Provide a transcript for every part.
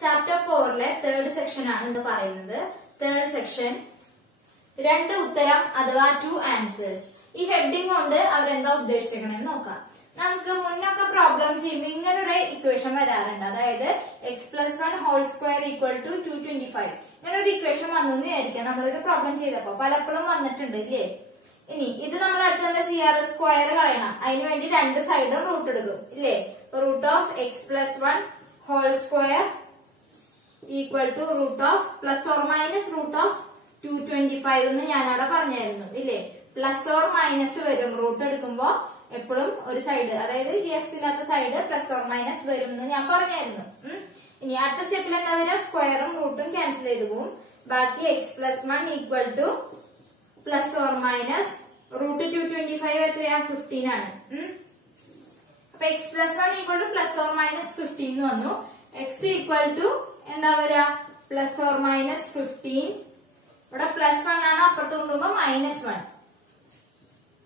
Chapter 4 third section ആണ് ഇന്ന് പറയുന്നത്. തേർഡ് സെക്ഷൻ രണ്ട് ഉത്തരം അഥവാ 2 ആൻസേഴ്സ്. ഈ ഹെഡിങ് കൊണ്ട് അവരെന്താ ഉദ്ദേശിക്കണമെന്ന് നോക്കാം. നമുക്ക് മുന്നൊക്കെ പ്രോബ്ലം ചെയ്യുമ്പോൾ ഇങ്ങനെ ഒരു ഇക്വേഷൻ വരാറുണ്ട്. അതായത് x+1 whole square equal to 225 ഇങ്ങനെ ഒരു ഇക്വേഷൻ വന്നു എന്ന് വിചാരിക്കാം. നമ്മളൊരു പ്രോബ്ലം ചെയ്തപ്പോ പലപ്പോഴും വന്നിട്ടുണ്ട് ഇല്ലേ. ഇനി ഇത് നമ്മൾ അടുത്ത് എന്താ ചെയ്യാറ്, സ്ക്വയർ കളയണം. അതിനുവേണ്ടി രണ്ട് സൈഡും റൂട്ട് എടുക്കും ഇല്ലേ. Root of x+1 whole square equal to root of plus or minus root of 225 എന്ന് ഞാനവിടെ പറഞ്ഞായിരുന്നു ഇല്ലേ. പ്ലസ് ഓർ മൈനസ് വരും റൂട്ട് എടുക്കുമ്പോ എപ്പോഴും ഒരു സൈഡ്, അതായത് ഈ എക്സ് ഇല്ലാത്ത സൈഡ് പ്ലസ് ഓർ മൈനസ് വരും എന്ന് ഞാൻ പറഞ്ഞായിരുന്നു. ഇനി അടുത്ത സ്റ്റെപ്പിൽ എന്താ വരിക, സ്ക്വയറും റൂട്ടും ക്യാൻസൽ ചെയ്ത് പോകും. ബാക്കി x+1 equal to plus or minus root 225 എത്രയാ, 15 ആണ്. അപ്പൊ x+1 equal to plus or minus 15 വന്നു. x ഈക്വൽ ടു എന്താ വരിക, പ്ലസ് ഓർ മൈനസ് 15. ഇവിടെ പ്ലസ് 1 ആണ്, അപ്പുറത്ത് കൊണ്ടുപോകുമ്പോ -1.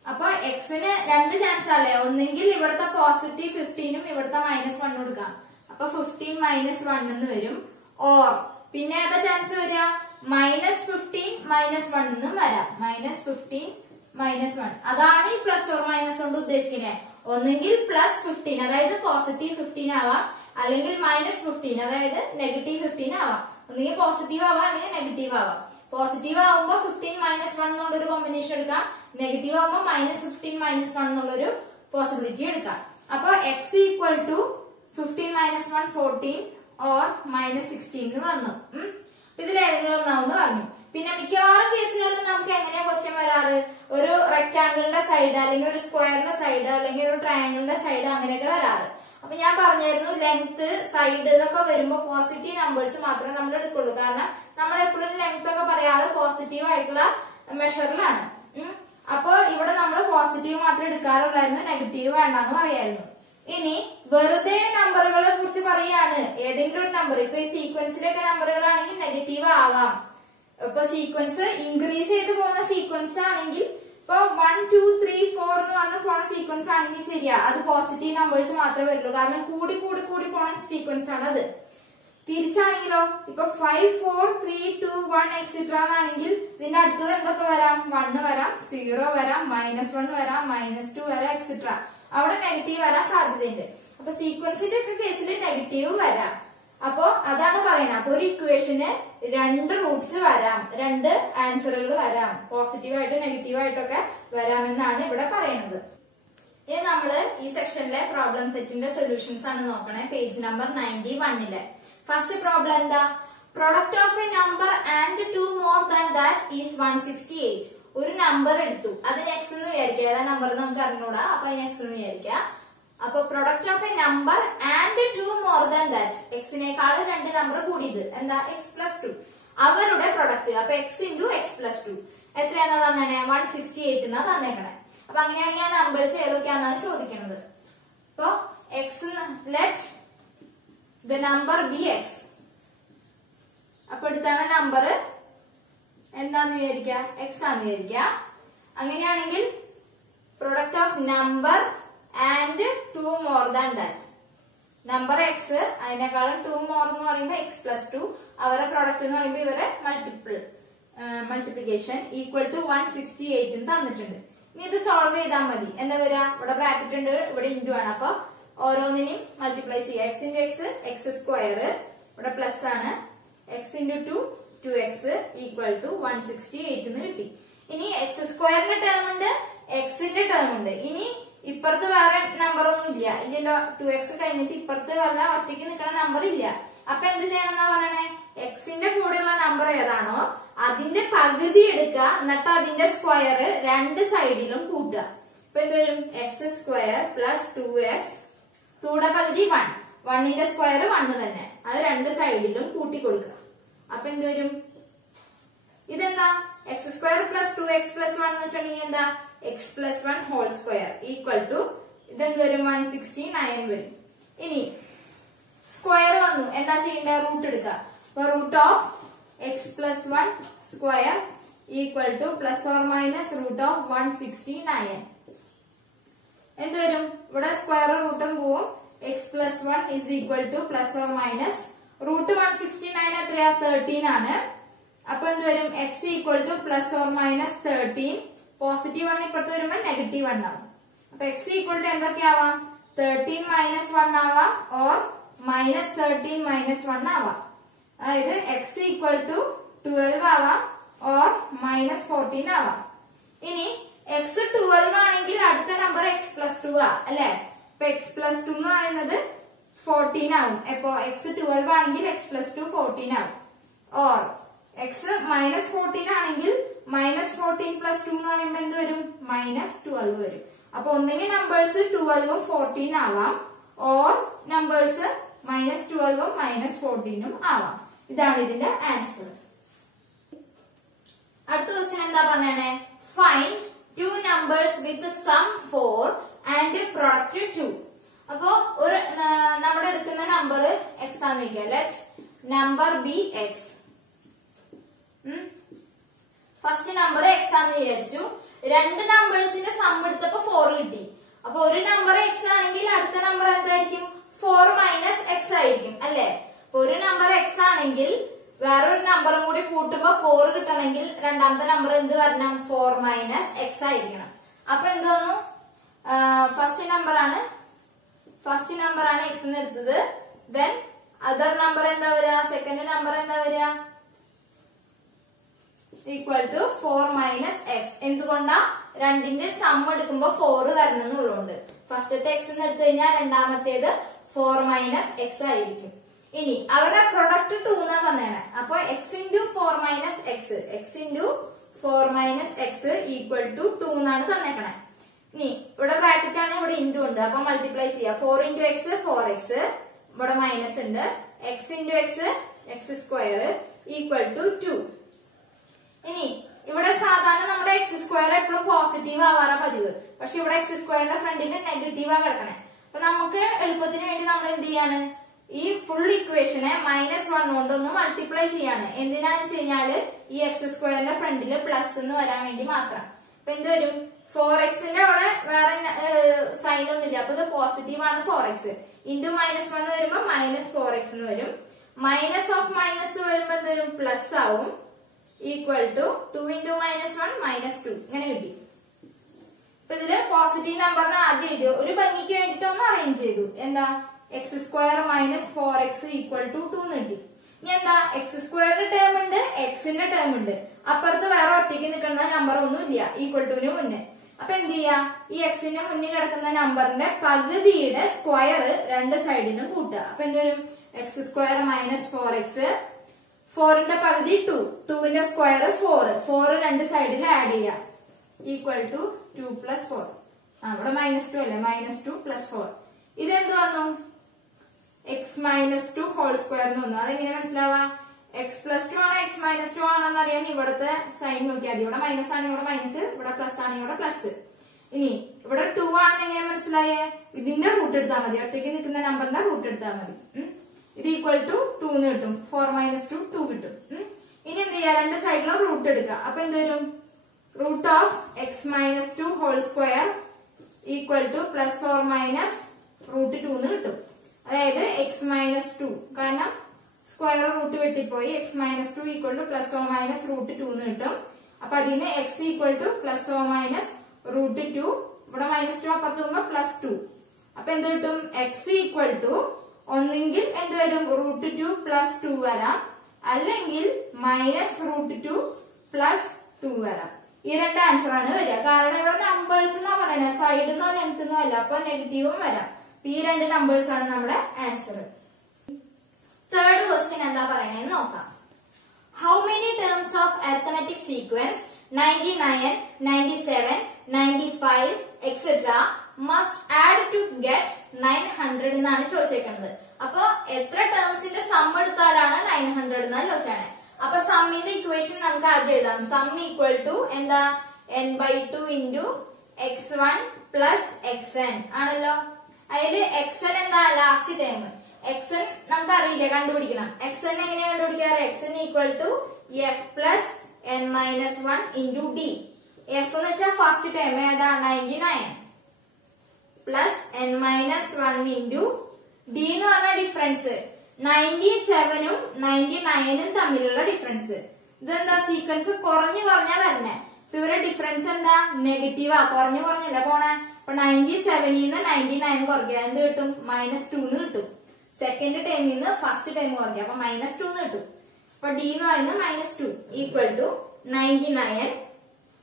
അപ്പൊ എക്സിന് രണ്ട് ചാൻസ് അല്ലേ, ഒന്നെങ്കിൽ ഇവിടുത്തെ പോസിറ്റീവ് 15ഉം ഇവിടുത്തെ -1 കൊടുക്കാം. അപ്പൊ 15 -1 എന്ന് വരും. ഓർ പിന്നെ ഏതാ ചാൻസ് വരിക, -15 -1 എന്നും വരാം. -15 -1 അതാണ് ഈ പ്ലസ് ഓർ മൈനസ് കൊണ്ട് ഉദ്ദേശിക്കുന്നത്. ഒന്നെങ്കിൽ +15 അതായത് പോസിറ്റീവ് 15 ആവാം, അല്ലെങ്കിൽ -15 അതായത് നെഗറ്റീവ് 15 ആവാം. ഒന്നെങ്കിൽ പോസിറ്റീവ് ആവാം അല്ലെങ്കിൽ നെഗറ്റീവ് ആവാം. പോസിറ്റീവ് ആവുമ്പോ 15 -1 എന്നുള്ളൊരു കോമ്പിനേഷൻ എടുക്കാം. നെഗറ്റീവ് ആവുമ്പോ -15 -1 എന്നുള്ളൊരു പോസിബിലിറ്റി എടുക്കാം. അപ്പൊ x ഈക്വൽ ടു 15 -1 14 ഓർ -16 എന്ന് വന്നു. ഇതിലേതെങ്കിലും ഒന്നാവെന്ന് പറഞ്ഞു. പിന്നെ മിക്കവാറും കേസുകളിലും നമുക്ക് എങ്ങനെയാ ക്വസ്റ്റ്യൻ വരാറ്, ഒരു റെക്ടാംഗിളിന്റെ സൈഡ് അല്ലെങ്കിൽ ഒരു സ്ക്വയറിന്റെ സൈഡ് അല്ലെങ്കിൽ ഒരു ട്രയാംഗിളിന്റെ സൈഡ് അങ്ങനെയൊക്കെ വരാറ്. അപ്പൊ ഞാൻ പറഞ്ഞായിരുന്നു ലെങ്ത് സൈഡ് ഇതൊക്കെ വരുമ്പോ പോസിറ്റീവ് നമ്പേഴ്സ് മാത്രമേ നമ്മൾ എടുക്കുള്ളൂ. കാരണം നമ്മൾ എപ്പോഴും ലെങ്ത് ഒക്കെ പറയാറ് പോസിറ്റീവ് ആയിട്ടുള്ള മെഷറിലാണ്. അപ്പൊ ഇവിടെ നമ്മൾ പോസിറ്റീവ് മാത്രമേ എടുക്കാറുള്ളായിരുന്നു, നെഗറ്റീവ് വേണ്ടെന്ന് പറയായിരുന്നു. ഇനി വെറുതെ നമ്പറുകളെ കുറിച്ച് പറയാണ്. ഏതെങ്കിലും ഒരു നമ്പർ, ഇപ്പൊ ഈ സീക്വൻസിലൊക്കെ നമ്പറുകളാണെങ്കിൽ നെഗറ്റീവ് ആവാം. ഇപ്പൊ സീക്വൻസ് ഇൻക്രീസ് ചെയ്ത് പോകുന്ന സീക്വൻസ് ആണെങ്കിൽ, ഇപ്പൊ 1 2 3 4 എന്ന് പറഞ്ഞ് പോണ സീക്വൻസ് ആണെങ്കിൽ ശരിയാ, അത് പോസിറ്റീവ് നമ്പേഴ്സ് മാത്രമേ വരുള്ളൂ. കാരണം കൂടി കൂടി കൂടി പോണ സീക്വൻസ് ആണ് അത്. തിരിച്ചാണെങ്കിലോ, ഇപ്പൊ 5 4 3 2 1 എക്സെട്ര എന്നാണെങ്കിൽ ഇതിന്റെ അടുത്തത് എന്തൊക്കെ വരാം, 1 വരാം, 0 വരാം, -1 വരാം, -2 വരാം, എക്സെട്ര. അവിടെ നെഗറ്റീവ് വരാൻ സാധ്യതയുണ്ട്. അപ്പൊ സീക്വൻസിന്റെ ഒക്കെ കേസിൽ നെഗറ്റീവ് വരാം. അപ്പൊ അതാണ് പറയുന്നത്. അപ്പൊ ഒരു ഇക്വേഷന് രണ്ട് റൂട്ട്സ് വരാം, രണ്ട് ആൻസറുകൾ വരാം, പോസിറ്റീവായിട്ട് നെഗറ്റീവായിട്ടൊക്കെ വരാമെന്നാണ് ഇവിടെ പറയുന്നത്. ഇനി നമ്മള് ഈ സെക്ഷനിലെ പ്രോബ്ലം സെറ്റിന്റെ സൊല്യൂഷൻസ് ആണ് നോക്കണേ. Page number 91. ഫസ്റ്റ് പ്രോബ്ലം എന്താ, product of a number and 2 more than that is 168. ഒരു നമ്പർ എടുത്തു, അതിന് x എന്ന് വിചാരിക്കുക. ഏതാ നമ്പർ നമുക്ക് അറിഞ്ഞൂടാ, അപ്പൊ അതിന് x എന്ന് വിചാരിക്കുക. അപ്പൊ product of a number and 2 more than that, എക്സിനേക്കാളും രണ്ട് നമ്പർ കൂടിയത് എന്താ, x+2. അവരുടെ പ്രൊഡക്റ്റ്, അപ്പൊ x × x+2 എത്രയാണെന്ന് തന്നെ 168 എന്നാ തന്നേക്കണേ. അപ്പൊ അങ്ങനെയാണെങ്കിൽ ആ നമ്പേഴ്സ് ഏതൊക്കെയാണെന്നാണ് ചോദിക്കുന്നത്. അപ്പൊ let the number B x. അപ്പൊ എടുത്താണ് നമ്പർ എന്താന്ന് വിചാരിക്കുക, x ആന്ന് വിചാരിക്കുക. അങ്ങനെയാണെങ്കിൽ product of number and 2 more than that, number x അതിനേക്കാളും 2 മോർ എന്ന് പറയുമ്പോ x+2, അവരുടെ പ്രൊഡക്റ്റ് എന്ന് പറയുമ്പോ ഇവരെ മൾട്ടിപ്ലിക്കേഷൻ ഈക്വൽ ടു 168 എന്ന് തന്നിട്ടുണ്ട്. ഇനി ഇത് സോൾവ് ചെയ്താൽ മതി. എന്താ വരിക, ഇവിടെ ബ്രാക്കറ്റ് ഉണ്ട്, ഇവിടെ ഇൻറ്റു ആണ്. അപ്പൊ ഓരോന്നിനെയും മൾട്ടിപ്ലൈ ചെയ്യുക. x × x x², ഇവിടെ പ്ലസ് ആണ്, x × 2 2x ഈക്വൽ ടു 168 എന്ന് കിട്ടി. ഇനി x² ടേം ഉണ്ട്, എക്സിന്റെ ടേം ഉണ്ട്. ഇനി ഇപ്പുറത്ത് വേറെ നമ്പർ ഒന്നും ഇല്ല, ഇല്ലല്ലോ. 2x കഴിഞ്ഞിട്ട് ഇപ്പുറത്ത് വല്ല ഒറ്റയ്ക്ക് നിൽക്കുന്ന നമ്പർ ഇല്ല. അപ്പൊ എന്ത് ചെയ്യണം എന്നാ പറയണേ, എക്സിന്റെ കൂടെയുള്ള നമ്പർ ഏതാണോ അതിന്റെ പകുതി എടുക്കുക, എന്നിട്ട് അതിന്റെ സ്ക്വയർ രണ്ട് സൈഡിലും കൂട്ടുക. ഇപ്പൊ എന്ത് വരും, x² + 2x, 2യുടെ പകുതി 1, 1ന്റെ സ്ക്വയർ 1 തന്നെ, അത് രണ്ട് സൈഡിലും കൂട്ടി കൊടുക്കുക. അപ്പൊ എന്ത് വരും, ഇതെന്താ, x² + 2x + 1 എന്ന് വെച്ചിട്ടുണ്ടെങ്കിൽ എന്താ, x+1 whole square equal to ഇതെന്ത് വരും, 169 വരും. ഇനി സ്ക്വയർ വന്നു, എന്താ ചെയ്യേണ്ടത്, റൂട്ട് എടുക്കുക. അപ്പൊ root of x+1 square equal to plus or minus root of 169. എന്ത് വരും, ഇവിടെ സ്ക്വയർ റൂട്ടും പോവും, x+1 is equal to plus or minus root 169 എത്രയാ 13 ആണ്. അപ്പൊ എന്ത് വരും x equal to plus or minus 13. Positive 1 ഇപ്പുറത്ത് വരുമ്പോ നെഗറ്റീവ് 1 ആവും. അപ്പൊ എക്സ് ഈക്വൽ ടു എന്തൊക്കെയാവാം 13 മൈനസ് 1 ആവാം ഓർ മൈനസ് 13 മൈനസ് 1 ആവാം. അതായത് എക്സ് ഈക്വൽ ടു 12 ആവാം ഓർ മൈനസ് 14 ആവാം. ഇനി എക്സ് 12 ആണെങ്കിൽ അടുത്ത നമ്പർ എക്സ് പ്ലസ് 2 ആ അല്ലെ. അപ്പൊ എക്സ് പ്ലസ് 2 എന്ന് പറയുന്നത് 14 ആവും. അപ്പൊ എക്സ് 12 ആണെങ്കിൽ എക്സ് പ്ലസ് 2 14 ആവും. ഓർ എക്സ് മൈനസ് 14 ആണെങ്കിൽ മൈനസ് 14 പ്ലസ് 2 എന്ന് പറയുമ്പോൾ എന്ത് വരും മൈനസ് 12 വരും. അപ്പൊ ഒന്നെങ്കിൽ നമ്പേഴ്സ് 12ഉം 14 ആവാം ഓർ നമ്പേഴ്സ് മൈനസ് 12ഉം മൈനസ് 14ഉം ആവാം. ഇതാണ് ഇതിന്റെ ആൻസർ. അടുത്ത ക്വസ്റ്റ്യൻ എന്താ പറഞ്ഞേ find 2 numbers with sum 4 and product 2. അപ്പോ ഒരു നമ്മൾ എടുക്കുന്ന നമ്പർ എക്സ് ആണെന്നിരിക്കുക. Let number be x. First number x ആണെന്ന് വിചാരിച്ചു. രണ്ട് നമ്പേഴ്സിന്റെ സം എടുത്തപ്പോ 4 കിട്ടി. അപ്പൊ ഒരു നമ്പർ എക്സ് ആണെങ്കിൽ അടുത്ത നമ്പർ എന്തായിരിക്കും 4 മൈനസ് എക്സ് ആയിരിക്കും അല്ലെ. അപ്പൊ ഒരു നമ്പർ എക്സ് ആണെങ്കിൽ വേറൊരു നമ്പറും കൂടി കൂട്ടുമ്പോ 4 കിട്ടണമെങ്കിൽ രണ്ടാമത്തെ നമ്പർ എന്ത് വരണം 4 മൈനസ് എക്സ് ആയിരിക്കണം. അപ്പൊ എന്ത് വന്നു ഫസ്റ്റ് നമ്പർ ആണ് എക്സ് എന്ന് എടുത്തത്. ദെൻ അതർ നമ്പർ എന്താ വരിക സെക്കൻഡ് നമ്പർ എന്താ വരിക ഈക്വൽ ടു 4 മൈനസ് എക്സ്. എന്തുകൊണ്ടാ രണ്ടിന്റെ സം എടുക്കുമ്പോ 4 വരണം എന്നുള്ളതുകൊണ്ട്. ഫസ്റ്റത്തെ എക്സ് എന്ന് എടുത്തു കഴിഞ്ഞാൽ രണ്ടാമത്തേത് 4 മൈനസ് എക്സ് ആയിരിക്കും. ഇനി അവരുടെ പ്രൊഡക്റ്റ് 2 എന്നാ തന്നെയാണ്. അപ്പൊ x into 4 minus x equal to 2 എന്നാണ് തന്നേക്കണേ. ഇനി ഇവിടെ ബ്രാക്കറ്റ് ആണ് ഇവിടെ ഇൻറ്റു ഉണ്ട്. അപ്പൊ മൾട്ടിപ്ലൈ ചെയ്യാം. 4 ഇൻറ്റു എക്സ് 4x, ഇവിടെ മൈനസ് ഉണ്ട്. X into x square equal to 2. ഇനി ഇവിടെ സാധാരണ നമ്മുടെ എക്സ് സ്ക്വയർ എപ്പോഴും പോസിറ്റീവ് ആവാറാ പതിവ്. പക്ഷെ ഇവിടെ എക്സ് സ്ക്വയറിന്റെ ഫ്രണ്ടിൽ നെഗറ്റീവ് ആ കിടക്കണേ. അപ്പൊ നമുക്ക് എളുപ്പത്തിന് വേണ്ടി നമ്മൾ എന്ത് ചെയ്യാണ് ഈ ഫുൾ ഇക്വേഷനെ -1 കൊണ്ടൊന്ന് മൾട്ടിപ്ലൈ ചെയ്യാണ്. എന്തിനാന്ന് വെച്ച് കഴിഞ്ഞാല് ഈ എക്സ് സ്ക്വയറിന്റെ ഫ്രണ്ടിൽ പ്ലസ് എന്ന് വരാൻ വേണ്ടി മാത്രം. അപ്പൊ എന്ത് വരും 4xന്റെ അവിടെ വേറെ സൈൻ ഒന്നുമില്ല. അപ്പൊ ഇത് പോസിറ്റീവ് ആണ് 4x. ഇൻറ്റു -1 വരുമ്പോ -4x എന്ന് വരും. മൈനസ് ഓഫ് മൈനസ് വരുമ്പോ എന്ത് വരും പ്ലസ് ആവും. ഈക്വൽ ടു 2 ഇൻറ്റു -1 -2 ഇങ്ങനെ കിട്ടി. അപ്പൊ ഇതില് പോസിറ്റീവ് നമ്പറിന് ആദ്യം എഴുതി ഒരു ഭംഗിക്ക് വേണ്ടിട്ട് ഒന്ന് അറേഞ്ച് ചെയ്തു. എന്താ x square minus 4x equal to 2 എന്ന് കിട്ടി. ഇനി എന്താ എക്സ് സ്ക്വയറിന്റെ ടേം ഉണ്ട് എക്സിന്റെ ടേം ഉണ്ട്. അപ്പുറത്ത് വേറെ ഒറ്റയ്ക്ക് നിൽക്കുന്ന നമ്പർ ഒന്നും ഇല്ല ഈക്വൽ ടുവിന് മുന്നേ. അപ്പൊ എന്ത് ചെയ്യാ ഈ എക്സിന്റെ മുന്നിൽ കിടക്കുന്ന നമ്പറിന്റെ പകുതിയുടെ സ്ക്വയർ രണ്ട് സൈഡിനും കൂട്ടുക. അപ്പൊ എന്ത് വരും എക്സ് സ്ക്വയർ മൈനസ് 4x. 4ന്റെ പകുതി 2, 2ന്റെ സ്ക്വയർ 4 രണ്ട് സൈഡിൽ ആഡ് ചെയ്യാം ഈക്വൽ ടു 2 പ്ലസ് 4. ഇവിടെ -2 അല്ലേ -2 പ്ലസ് 4. ഇതെന്ത് വന്നു എക്സ് മൈനസ് 2 ഹോൾ സ്ക്വയർ എന്ന് വന്നു. അതെങ്ങനെ മനസ്സിലാവാ എക്സ് പ്ലസ് 2 ആണോ എക്സ് മൈനസ് 2 ആണോ എന്ന് അറിയാൻ ഇവിടുത്തെ സൈൻ നോക്കിയാൽ മതി. ഇവിടെ മൈനസ് ആണ് ഇവിടെ മൈനസ്, ഇവിടെ പ്ലസ് ആണ് ഇവിടെ പ്ലസ്. ഇനി ഇവിടെ 2 ആണെന്ന് എങ്ങനെ മനസ്സിലായേ ഇതിന്റെ റൂട്ട് എടുത്താൽ മതി. ഒറ്റയ്ക്ക് നിൽക്കുന്ന നമ്പറിന്റെ റൂട്ട് എടുത്താൽ മതി. ഇത് ഈക്വൽ ടു 2 എന്ന് കിട്ടും. 4 മൈനസ് 2 2 കിട്ടും. ഇനി എന്ത് ചെയ്യാ രണ്ട് സൈഡിലും റൂട്ട് എടുക്കുക. അപ്പൊ എന്ത് വരും root of x minus 2 whole square equal to plus or minus root 2 എന്ന് കിട്ടും. അതായത് എക്സ് മൈനസ് 2 കാരണം സ്ക്വയർ റൂട്ട് വെട്ടിപ്പോയി. X minus 2 equal to plus or minus root 2 എന്ന് കിട്ടും. അപ്പൊ അതിന് x equal to plus or minus root 2. ഇവിടെ -2 അപ്പുറത്ത് പോകുമ്പോ +2. അപ്പൊ എന്ത് കിട്ടും എക്സ് ഈക്വൽ ടു ഒന്നെങ്കിൽ എന്ത് വരും റൂട്ട് 2 പ്ലസ് 2 വരാം, അല്ലെങ്കിൽ മൈനസ് റൂട്ട് 2 പ്ലസ് 2 വരാം. ഈ രണ്ട് ആൻസർ ആണ് വരിക. കാരണം ഇവിടെ നമ്പേഴ്സ് എന്നാ പറയണേ സൈഡ് എന്നോ ലെങ്ത് എന്നോ അല്ല. അപ്പൊ നെഗറ്റീവും വരാം. ഈ രണ്ട് നമ്പേഴ്സ് ആണ് നമ്മുടെ ആൻസർ. തേർഡ് ക്വസ്റ്റ്യൻ എന്താ പറയണേന്ന് നോക്കാം. How many terms of arithmetic sequence 99, 97, 95 etc. Must add to get 900 എന്നാണ് ചോദിച്ചേക്കുന്നത്. അപ്പൊ എത്ര ടേംസിന്റെ സം എടുത്താലാണ് 900 എന്നാ ചോദിച്ചാണ്. അപ്പൊ സമ്മിന്റെ ഇക്വേഷൻ നമുക്ക് ആദ്യം എഴുതാം. സം ഈക്വൽ ടു എന്താ n/2 into x1 plus xn ആണല്ലോ. അതില് xn എന്താ ലാസ്റ്റ് ടേം. xn നമുക്ക് അറിയില്ല, കണ്ടുപിടിക്കണം. xn എങ്ങനെയാ കണ്ടുപിടിക്കാറ്? xn equal to f plus n-1 into d. f എന്ന് വെച്ചാൽ ഫസ്റ്റ് ടേം ഏതാ 99 പ്ലസ് n-1 ഇൻറ്റു d എന്ന് പറഞ്ഞ ഡിഫറൻസ്. 97 ഉം 99 ഉം തമ്മിലുള്ള ഡിഫറൻസ്. ഇതെന്താ സീക്വൻസ് കുറഞ്ഞു കുറഞ്ഞാ വരണേ. ഇവരുടെ ഡിഫറൻസ് എന്താ നെഗറ്റീവാ, കുറഞ്ഞു കുറഞ്ഞല്ല പോണേ. അപ്പൊ 97ന്ന് 99 കുറയ്ക്കുക, എന്ത് കിട്ടും? -2 കിട്ടും. സെക്കൻഡ് ടൈമിൽ നിന്ന് ഫസ്റ്റ് ടൈം കുറയ്ക്കുക, അപ്പൊ -2 കിട്ടും. അപ്പൊ D എന്ന് പറയുന്നത് -2 equal to 99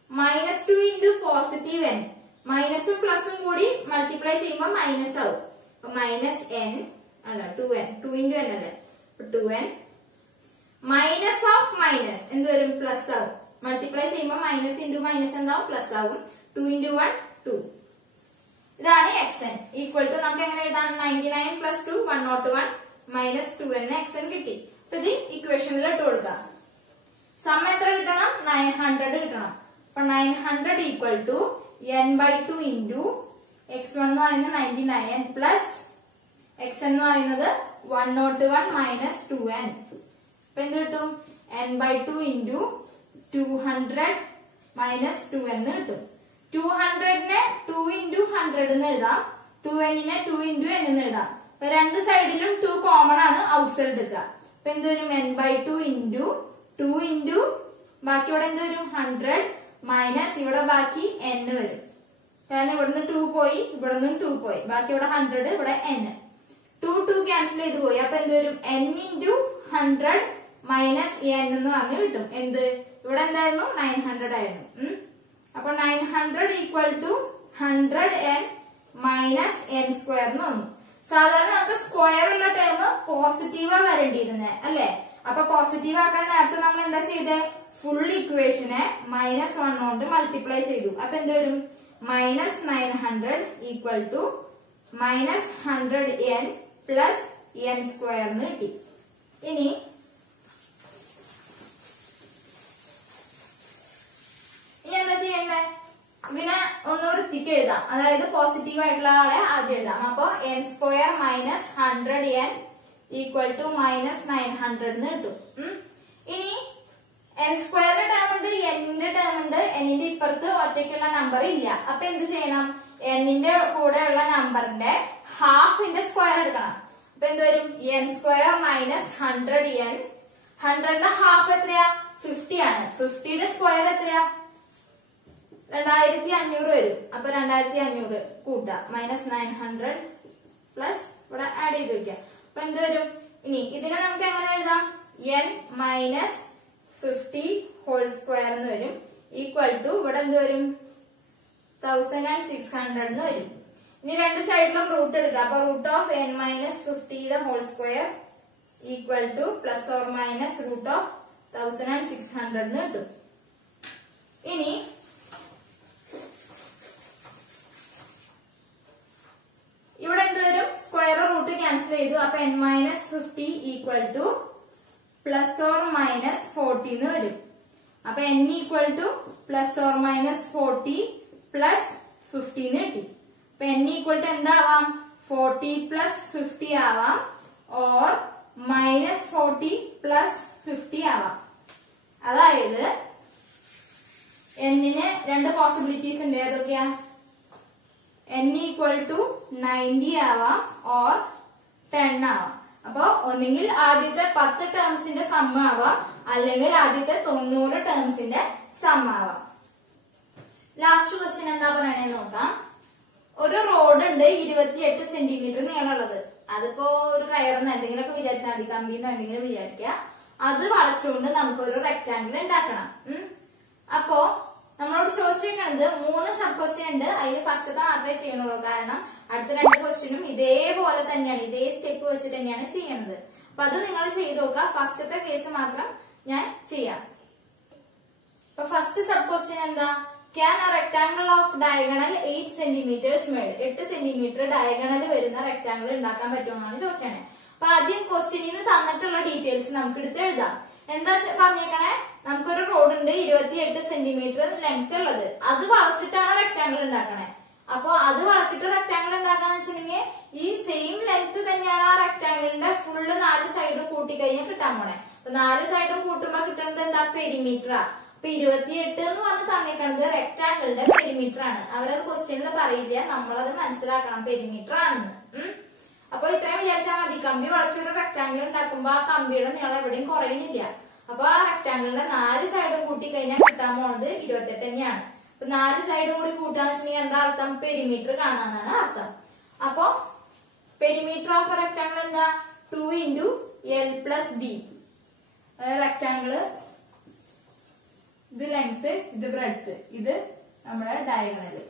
-2 into positive n. മൈനസും പ്ലസും കൂടി മൾട്ടിപ്ലൈ ചെയ്യുമ്പോൾ മൈനസ് ആവും. അപ്പൊ -n അല്ല 2n, 2 ഇൻറ്റു n അല്ലേ, 2n മൈനസ് ഓഫ് മൈനസ് എന്ത് വരും? പ്ലസ് ആവും. മൾട്ടിപ്ലൈ ചെയ്യുമ്പോൾ മൈനസ് ഇൻറ്റു മൈനസ് എന്താവും? പ്ലസ് ആവും. 2 ഇൻറ്റു 1 2. ഇതാണ് xn ഈക്വൽ ടു നമുക്ക് എങ്ങനെ എഴുതാം? 99 പ്ലസ് 2 101 മൈനസ് 2n xn കിട്ടി. അപ്പൊ ഇത് ഇക്വേഷനിൽ ഇട്ട് കൊടുക്കാം. സം എത്ര കിട്ടണം? 900 കിട്ടണം. അപ്പൊ 900 equal to n/2 into x1 എന്ന് പറയുന്നത് 99 പ്ലസ് xn എന്ന് പറയുന്നത് 101 മൈനസ് 2n. അപ്പൊ എന്ത് കിട്ടും? n/2 ഇൻറ്റു 200 മൈനസ് 2n കിട്ടും. 200നെ 2 ഇൻറ്റു 100 എന്ന് എഴുതാം, 2n-നെ 2 ഇൻറ്റു n എന്ന് എഴുതാം. അപ്പൊ രണ്ട് സൈഡിലും 2 കോമൺ ആണ്, ഔട്ട് സൈഡ് എടുക്കുക. അപ്പൊ എന്ത് വരും? n/2 ഇൻറ്റു 2 ഇൻറ്റു ബാക്കി ഇവിടെ എന്ത് വരും? 100 മൈനസ് ഇവിടെ ബാക്കി n വരും. കാരണം ഇവിടുന്ന് 2 പോയി, ഇവിടെ നിന്നും 2 പോയി, ബാക്കി ഇവിടെ 100, ഇവിടെ n. 2 ക്യാൻസൽ ചെയ്ത് പോയി. അപ്പൊ എന്ത് വരും? n ഇൻറ്റു 100 മൈനസ് n എന്ന് പറഞ്ഞു കിട്ടും. എന്ത്? ഇവിടെ എന്തായിരുന്നു? 900 ആയിരുന്നു. അപ്പൊ 900 equal to 100n minus n square എന്ന് വന്നു. സാധാരണ നമുക്ക് സ്ക്വയർ ഉള്ള ടേം പോസിറ്റീവാ വരേണ്ടിയിരുന്നേ അല്ലെ. അപ്പൊ പോസിറ്റീവ് ആക്കാൻ നേരത്തെ നമ്മൾ എന്താ ചെയ്തേ? ഫുൾ ഇക്വേഷനെ -1 കൊണ്ട് മൾട്ടിപ്ലൈ ചെയ്തു. അപ്പൊ എന്ത് വരും? -900 equal to -100n plus n square എന്ന് കിട്ടി. ഇനി എന്താ ചെയ്യണ്ടേ? ഇതിനെ ഒന്ന് വൃത്തിക്ക് എഴുതാം. അതായത് പോസിറ്റീവ് ആയിട്ടുള്ള ആളെ ആദ്യം എഴുതാം. അപ്പൊ n square minus 100n equal to -900 എന്ന് കിട്ടും. ഇനി n സ്ക്വയറിന്റെ ടേം ഉണ്ട്, n-ന്റെ ടേം ഉണ്ട്. n-ന്റെ ഇപ്പുറത്ത് ഒറ്റയ്ക്കുള്ള നമ്പർ ഇല്ല. അപ്പൊ എന്ത് ചെയ്യണം? n-ന്റെ കൂടെയുള്ള നമ്പറിന്റെ ഹാഫിന്റെ സ്ക്വയർ എടുക്കണം. അപ്പൊ എന്ത് വരും? n square minus 100n. 100ന്റെ ഹാഫ് എത്രയാ? 50 ആണ്. 50യുടെ സ്ക്വയർ എത്രയാ? 2500 വരും. അപ്പൊ 2500 കൂട്ടാം. -900 പ്ലസ് ഇവിടെ ആഡ് ചെയ്ത് വെക്കാം. അപ്പൊ എന്ത് വരും? ഇനി ഇതിനെ നമുക്ക് എങ്ങനെ എഴുതാം? n മൈനസ് 50 ഹോൾ സ്ക്വയർ എന്ന് വരും. ഈക്വൽ ടു ഇവിടെ എന്ത് വരും? 1600 എന്ന് വരും. ഇനി രണ്ട് സൈഡിലും റൂട്ട് എടുക്കുക. അപ്പൊ root of n minus 50 whole square equal to plus or minus root of 1600 എന്ന് കിട്ടും. ഇനി ഇവിടെ എന്ത് വരും? സ്ക്വയർ റൂട്ട് ക്യാൻസൽ ചെയ്തു. അപ്പൊ n minus 50 equal to plus or minus 40 എന്ന് വരും. അപ്പൊ n equal to plus or minus 40 plus 50 എന്ന് കിട്ടി. അപ്പൊ n ഈക്വൽ ടു എന്താവാം? 40 പ്ലസ് 50 ആവാം, ഓർ മൈനസ് 40 പ്ലസ് 50 ആവാം. അതായത് n-ന് രണ്ട് പോസിബിലിറ്റീസ് ഉണ്ട്. ഏതൊക്കെയാ? n ഈക്വൽ ടു 90 ആവാം, ഓർ 10 ആവാം. അപ്പൊ ഒന്നെങ്കിൽ ആദ്യത്തെ 10 ടേംസിന്റെ സം ആവാം, അല്ലെങ്കിൽ ആദ്യത്തെ 90 ടേംസിന്റെ സം ആവാം. ലാസ്റ്റ് ക്വസ്റ്റ്യൻ എന്താ പറയണേ നോക്കാം. ഒരു റോഡ് ഉണ്ട് 28 സെന്റിമീറ്റർ നീളമുള്ളത്. അതിപ്പോ ഒരു കയറുന്ന എന്തെങ്കിലുമൊക്കെ വിചാരിച്ചാൽ മതി, കമ്പിന്ന് എന്തെങ്കിലും വിചാരിക്കുക. അത് വളച്ചുകൊണ്ട് നമുക്കൊരു റെക്ടാങ്കിൾ ഉണ്ടാക്കണം. അപ്പോ നമ്മളോട് ചോദിച്ചേക്കണത് 3 സബ് ക്വസ്റ്റ്യൻ ഉണ്ട്. അതിൽ ഫസ്റ്റത്തെ മാത്രമേ ചെയ്യണുള്ളൂ. കാരണം അടുത്ത 2 ക്വസ്റ്റ്യനും ഇതേപോലെ തന്നെയാണ്, ഇതേ സ്റ്റെപ്പ് വെച്ചിട്ട് തന്നെയാണ് ചെയ്യണത്. അപ്പൊ അത് നിങ്ങൾ ചെയ്ത് നോക്കുക. ഫസ്റ്റത്തെ കേസ് മാത്രം ഞാൻ ചെയ്യാം. അപ്പൊ ഫസ്റ്റ് സബ് ക്വസ്റ്റ്യൻ എന്താ? Can a rectangle of diagonal 8 centimeters made? 8 centimetre diagonal വരുന്ന റെക്ടാങ്കിൾ ഉണ്ടാക്കാൻ പറ്റുമെന്നാണ് ചോദിച്ചത്. അപ്പൊ ആദ്യം ക്വസ്റ്റ്യനിൽ തന്നിട്ടുള്ള ഡീറ്റെയിൽസ് നമുക്ക് എടുത്ത് എഴുതാം. എന്താ പറഞ്ഞേക്കണേ? നമുക്കൊരു റോഡ് ഉണ്ട് 28 സെന്റിമീറ്റർ ലെങ്ത് ഉള്ളത്. അത് വളച്ചിട്ടാണ് റെക്ടാങ്കിൾ ഉണ്ടാക്കണേ. അപ്പൊ അത് വളച്ചിട്ട് റെക്ടാങ്കിൾ ഉണ്ടാക്കാന്ന് വെച്ചിട്ടുണ്ടെങ്കിൽ ഈ സെയിം ലെങ്ത് തന്നെയാണ് ആ റെക്ടാങ്കിളിന്റെ ഫുള്ള് 4 സൈഡും കൂട്ടിക്കഴിഞ്ഞാൽ കിട്ടാൻ പോണേ. അപ്പൊ 4 സൈഡും കൂട്ടുമ്പോ കിട്ടുന്നത് എന്താ? പെരിമീറ്ററാ. അപ്പൊ 28 എന്ന് പറഞ്ഞ് തന്നിരിക്കുന്നത് റെക്ടാങ്കിളിന്റെ പെരിമീറ്റർ ആണ്. അവരത് ക്വസ്റ്റ്യനിൽ പറയില്ല, നമ്മളത് മനസ്സിലാക്കണം പെരിമീറ്റർ ആണെന്ന്. അപ്പൊ ഇത്രയും വിചാരിച്ചാൽ മതി. കമ്പി വളച്ചൊരു റെക്ടാംഗിൾ ഉണ്ടാക്കുമ്പോ ആ കമ്പിയുടെ നീളം എവിടെയും കുറയുന്നില്ല. അപ്പൊ ആ റെക്ടാംഗിളിന്റെ 4 സൈഡും കൂട്ടി കഴിഞ്ഞാൽ കിട്ടാൻ പോണത് 28 തന്നെയാണ്. അപ്പൊ 4 സൈഡും കൂടി കൂട്ടാന്ന് വെച്ചിട്ടുണ്ടെങ്കിൽ എന്താ അർത്ഥം? പെരിമീറ്റർ കാണാന്നാണ് അർത്ഥം. അപ്പൊ പെരിമീറ്റർ ഓഫ് എ റെക്ടാംഗിൾ എന്താ? 2 into L plus B. റെക്ടാംഗിള് ഇത് ലെങ്ത്, ഇത് ബ്രെഡ്ത്ത്, ഇത് നമ്മുടെ diagonal.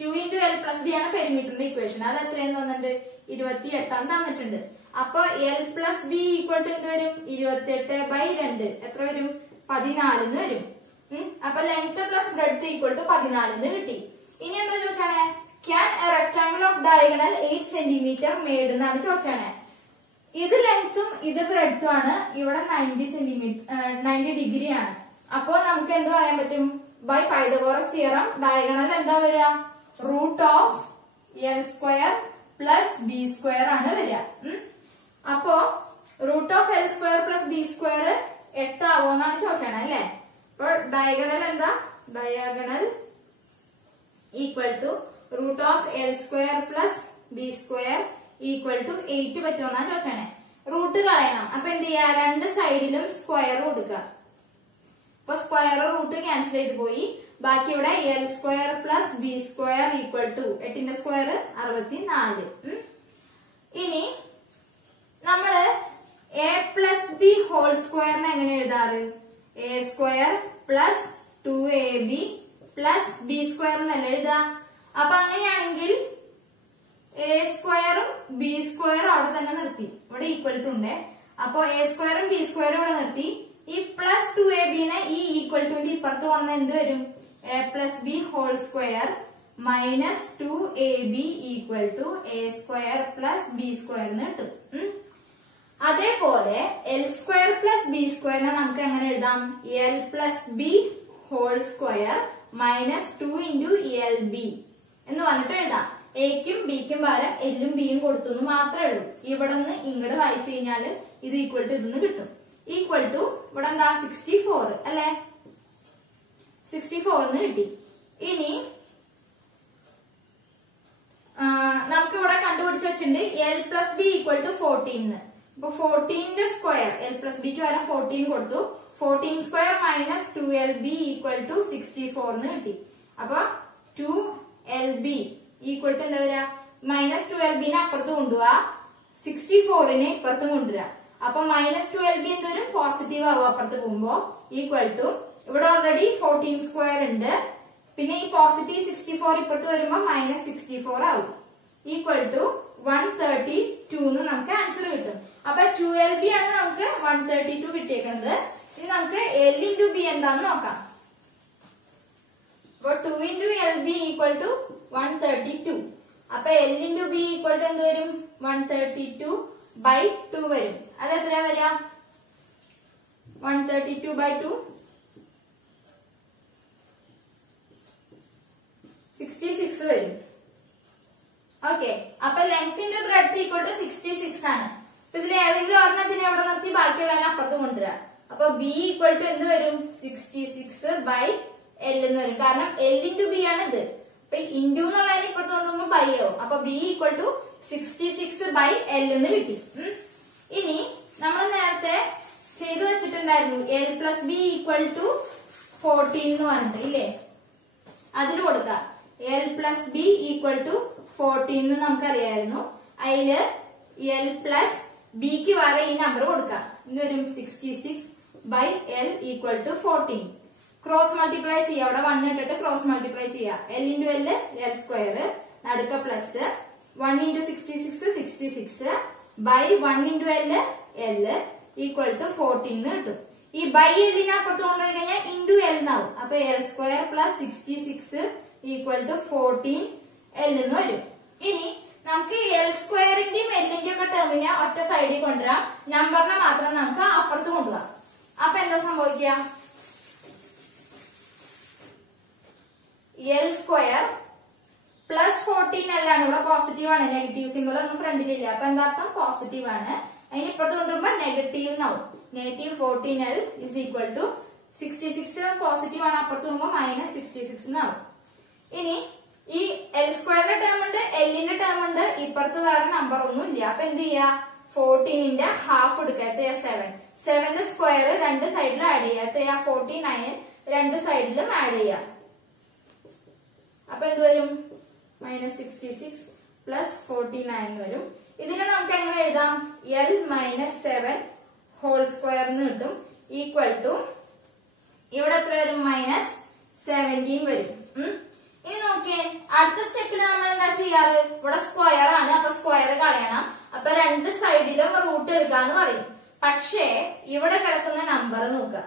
2 into L plus B ആണ് പെരിമീറ്ററിന്റെ ഇക്വേഷൻ. അത് എത്രയെന്ന് തന്നിട്ടുണ്ട്? 28 തന്നിട്ടുണ്ട്. അപ്പൊ L plus B equal to എന്ത് വരും? 28/2. എത്ര വരും? 14 വരും. അപ്പൊ length plus breadth equal to 14 കിട്ടി. ഇനി എന്താ ചോദിച്ചാണ്? Can a rectangle of diagonal 8 cm made എന്നാണ് ചോദിച്ചാണ്. ഇത് ലെങ്ത്തും ഇത് ബ്രെഡ്ത്തും ആണ്. ഇവിടെ 90 ഡിഗ്രി ആണ്. അപ്പൊ നമുക്ക് എന്ത് പറയാൻ പറ്റും? ബൈ പൈതഗോറസ് തിയറം ഡയഗണൽ എന്താ വരിക? Root of L square plus B square ആണ് വരിക. അപ്പോ root of L square plus B square 8 ആവോന്നാണ് ചോദിച്ചാണ് അല്ലെ. അപ്പൊ ഡയഗണൽ എന്താ? Diagonal equal to root of L square plus B square equal to 8 പറ്റുമെന്നാണ് ചോദിച്ചാണ്. റൂട്ട് കളയണം. അപ്പൊ എന്ത് ചെയ്യാ? 2 സൈഡിലും സ്ക്വയർ കൊടുക്കുക. അപ്പൊ സ്ക്വയർ റൂട്ട് ക്യാൻസൽ ചെയ്ത് പോയി. ബാക്കി ഇവിടെ L square plus B square equal to 8ന്റെ സ്ക്വയർ 64. ഇനി നമ്മള് എ പ്ലസ് ബി ഹോൾ സ്ക്വയറിനെ എങ്ങനെ എഴുതാറ്? A square plus 2ab plus B square എന്നല്ല എഴുതാ. അപ്പൊ അങ്ങനെയാണെങ്കിൽ എ സ്ക്വയറും ബി സ്ക്വയറും അവിടെ തന്നെ നിർത്തി. ഇവിടെ ഈക്വൽ ടു ഉണ്ട്. അപ്പൊ എ സ്ക്വയറും ബി സ്ക്വയറും ഇവിടെ നിർത്തി. ഈ പ്ലസ് 2ab-നെ ഈ ഈക്വൽ ടുവിന്റെ ഇപ്പുറത്ത് കൊണ്ടുവന്ന എന്ത് വരും? A plus B whole square minus 2ab equal to A square plus B square എന്ന് കിട്ടും. അതേപോലെ എൽ സ്ക്വയർ പ്ലസ് ബി സ്ക്വയറിനെ നമുക്ക് എങ്ങനെ എഴുതാം? L plus B whole square minus 2 into LB എന്ന് പറഞ്ഞിട്ട് എഴുതാം. എക്കും ബിക്കും പകരം എല്ലും ബിയും കൊടുത്തു എന്ന് മാത്രമേ ഉള്ളൂ. ഇവിടെ നിന്ന് ഇങ്ങോട്ട് വായിച്ചു കഴിഞ്ഞാൽ ഇത് ഈക്വൽ ടു ഇതെന്ന് കിട്ടും. ഈക്വൽ ടു ഇവിടെ എന്താ? 64 അല്ലെ? 64 എന്ന് കിട്ടി. ഇനി നമുക്ക് ഇവിടെ കണ്ടുപിടിച്ച് വെച്ചിട്ടുണ്ട് L plus B equal to 14. അപ്പൊ 14ന്റെ സ്ക്വയർ എൽ പ്ലസ് ബിക്ക് വരാൻ 14 കൊടുത്തു. 14 square minus 2LB equal to 64 എന്ന് കിട്ടി. അപ്പൊ 2LB ഈക്വൽ ടു എന്താ വരിക? മൈനസ് 2LB-നെ അപ്പുറത്ത് കൊണ്ടുപോവാ, 64-നെ ഇപ്പുറത്തും കൊണ്ടുവരാ. അപ്പൊ മൈനസ് 2LB എന്ത് വരും? പോസിറ്റീവ് ആവും അപ്പുറത്ത് പോകുമ്പോ. ഈക്വൽ ടു ഇവിടെ ഓൾറെഡി 14 സ്ക്വയർ ഉണ്ട്. പിന്നെ ഈ പോസിറ്റീവ് 64 ഇപ്പുറത്ത് വരുമ്പോ മൈനസ് 64 ആവും. ഈക്വൽ ടു 132 എന്ന് നമുക്ക് ആൻസർ കിട്ടും. അപ്പൊ 2LB ആണ് നമുക്ക് 132 കിട്ടിയേക്കുന്നത്. ഇനി നമുക്ക് L into B എന്താന്ന് നോക്കാം. അപ്പൊ 2 into LB ഈക്വൽ ടു 132. അപ്പൊ L into B equal to എന്ത് വരും? 132/2 വരും. അത് എത്ര വരാ? 132/2 66 വരും. ഓക്കെ. അപ്പൊ ലെങ്ത്തിന്റെ ബ്രെഡ്ത്ത് ഈക്വൽ ടു 66 ആണ്. അപ്പൊ ഇതിൽ ഏതെങ്കിലും ഒരെണ്ണത്തിന് എവിടെ നിർത്തി ബാക്കിയുള്ളതിനെ അപ്പുറത്ത് കൊണ്ടുവരാം. അപ്പൊ B ഈക്വൽ ടു എന്ത് വരും? 66/L എന്ന് വരും. കാരണം L into B ആണ് ഇത്. അപ്പൊ ഇൻഡു എന്നുള്ളതിന് ഇപ്പുറത്ത് കൊണ്ടുപോകുമ്പോ ബൈ ആവും. അപ്പൊ B ഈക്വൽ ടു 66/L എന്ന് കിട്ടി. ഇനി നമ്മൾ നേരത്തെ ചെയ്തു വെച്ചിട്ടുണ്ടായിരുന്നു L plus B equal to 14 എന്ന് പറഞ്ഞിട്ട് ഇല്ലേ? അതിൽ കൊടുക്കാം. L plus B equal to 14 എന്ന് നമുക്കറിയായിരുന്നു. അതില് L പ്ലസ് ബിക്ക് വരെ ഈ നമ്പർ കൊടുക്കാം. ഇത് വരും 66/L equal to 14. Cross multiply ചെയ്യാം. അവിടെ 1 ഇട്ടിട്ട് ക്രോസ് മൾട്ടിപ്ലൈ ചെയ്യാം. L into L L square, നടുക്ക plus 1 into 66 66 by 1 into L L equal to 14 എന്ന് കിട്ടും. ഈ ബൈ എല്ലിനെ അപ്പുറത്ത് കൊണ്ടുപോയി കഴിഞ്ഞാൽ ഇൻറ്റു എൽ എന്നാവും. അപ്പൊ L square plus 66 equal to 14L എന്ന് വരും. ഇനി നമുക്ക് L സ്ക്വയറിന്റെയും എല്ലിന്റെയും ഒക്കെ ടേമിനെ ഒറ്റ സൈഡിൽ കൊണ്ടുവരാം. നമ്പറിനെ മാത്രം നമുക്ക് അപ്പുറത്ത് കൊണ്ടുപോകാം. അപ്പൊ എന്താ സംഭവിക്കുക? L സ്ക്വയർ പ്ലസ് 14L ആണ്. ഇവിടെ പോസിറ്റീവ് ആണ്. നെഗറ്റീവ് സിമ്പിൾ ഒന്നും ഫ്രണ്ടിലില്ല. അപ്പൊ എന്താ അർത്ഥം? പോസിറ്റീവ് ആണ്. അതിന് ഇപ്പുറത്ത് കൊണ്ടുവരുമ്പോ നെഗറ്റീവ് എന്നാവും. Negative 14L is equal to 66 positive ആണ്. അപ്പുറത്ത് പോകുമ്പോ മൈനസ് 66 എന്നാവും. ഇനി ഈ എൽ സ്ക്വയറിന്റെ ടേം ഉണ്ട്, എല്ലിന്റെ ടേം ഉണ്ട്, ഇപ്പുറത്ത് വേറെ നമ്പർ ഒന്നും ഇല്ല. അപ്പൊ എന്ത് ചെയ്യാ, 14ന്റെ ഹാഫ് എടുക്കുക. എത്രയാ 7. 7ന്റെ സ്ക്വയർ രണ്ട് സൈഡിലും ആഡ് ചെയ്യുക. എത്രയാ 49 രണ്ട് സൈഡിലും ആഡ് ചെയ്യുക. അപ്പൊ എന്ത് വരും, -66 പ്ലസ് 49 വരും. ഇതിനെ നമുക്ക് എങ്ങനെ എഴുതാം, L - 7 ഹോൾ സ്ക്വയർ എന്ന് കിട്ടും. ഈക്വൽ ടു ഇവിടെ എത്ര വരും, -17 വരും. ഇനി നോക്കിയേ, അടുത്ത സ്റ്റെപ്പിൽ നമ്മൾ എന്താ ചെയ്യാറ്, ഇവിടെ സ്ക്വയർ ആണ്, അപ്പൊ സ്ക്വയർ കളയണം. അപ്പൊ രണ്ട് സൈഡിലും റൂട്ട് എടുക്കാന്ന് പറയും. പക്ഷേ ഇവിടെ കിടക്കുന്ന നമ്പർ നോക്കുക,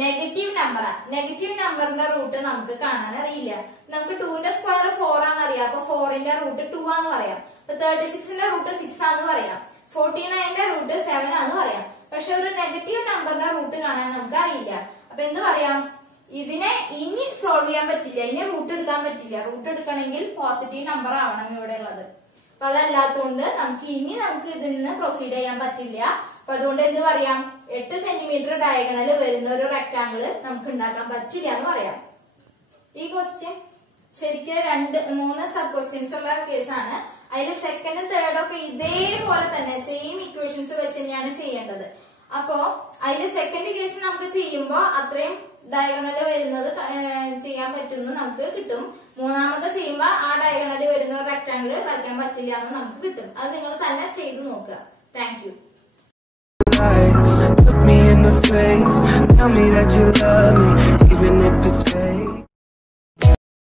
നെഗറ്റീവ് നമ്പറാ. നെഗറ്റീവ് നമ്പറിന്റെ റൂട്ട് നമുക്ക് കാണാൻ അറിയില്ല. നമുക്ക് 2ന്റെ സ്ക്വയർ 4 ആണെന്നറിയാം. അപ്പൊ 4ന്റെ റൂട്ട് 2 ആന്ന് പറയാം. അപ്പൊ 36ന്റെ റൂട്ട് 6 ആന്ന് പറയാം. 49ന്റെ റൂട്ട് 7 ആന്ന് പറയാം. പക്ഷെ ഒരു നെഗറ്റീവ് നമ്പറിന്റെ റൂട്ട് കാണാൻ നമുക്ക് അറിയില്ല. അപ്പൊ എന്ത് പറയാം, ഇതിനെ ഇനി സോൾവ് ചെയ്യാൻ പറ്റില്ല, ഇനി റൂട്ട് എടുക്കാൻ പറ്റില്ല. റൂട്ട് എടുക്കണമെങ്കിൽ പോസിറ്റീവ് നമ്പർ ആവണം ഇവിടെ ഉള്ളത്. അപ്പൊ അതല്ലാത്തതുകൊണ്ട് നമുക്ക് ഇതിൽ നിന്ന് പ്രൊസീഡ് ചെയ്യാൻ പറ്റില്ല. അപ്പൊ അതുകൊണ്ട് എന്ത് പറയാം, 8 സെന്റിമീറ്റർ ഡയഗണൽ വരുന്ന ഒരു റെക്ടാങ്കിള് നമുക്ക് ഉണ്ടാക്കാൻ പറ്റില്ല എന്ന് പറയാം. ഈ ക്വസ്റ്റ്യൻ ശരിക്കും 3 സബ് ക്വസ്റ്റ്യൻസ് ഉള്ള കേസാണ്. അതിൽ സെക്കൻഡും തേർഡും ഒക്കെ ഇതേപോലെ തന്നെ സെയിം ഇക്വേഷൻസ് വെച്ച് തന്നെയാണ് ചെയ്യേണ്ടത്. അപ്പോ അതിൽ സെക്കൻഡ് കേസ് നമുക്ക് ചെയ്യുമ്പോ അത്രയും ഡയഗണല് വരുന്നത് ചെയ്യാൻ പറ്റുമെന്ന് നമുക്ക് കിട്ടും. മൂന്നാമത്തെ ചെയ്യുമ്പോ ആ ഡയഗണല് വരുന്ന ഒരു റെക്ടാങ്കിൾ വരയ്ക്കാൻ പറ്റില്ല എന്ന് നമുക്ക് കിട്ടും. അത് നിങ്ങൾ തന്നെ ചെയ്ത് നോക്കുക. Thank you. Look me in the face, tell me that you love me, even if it's fake.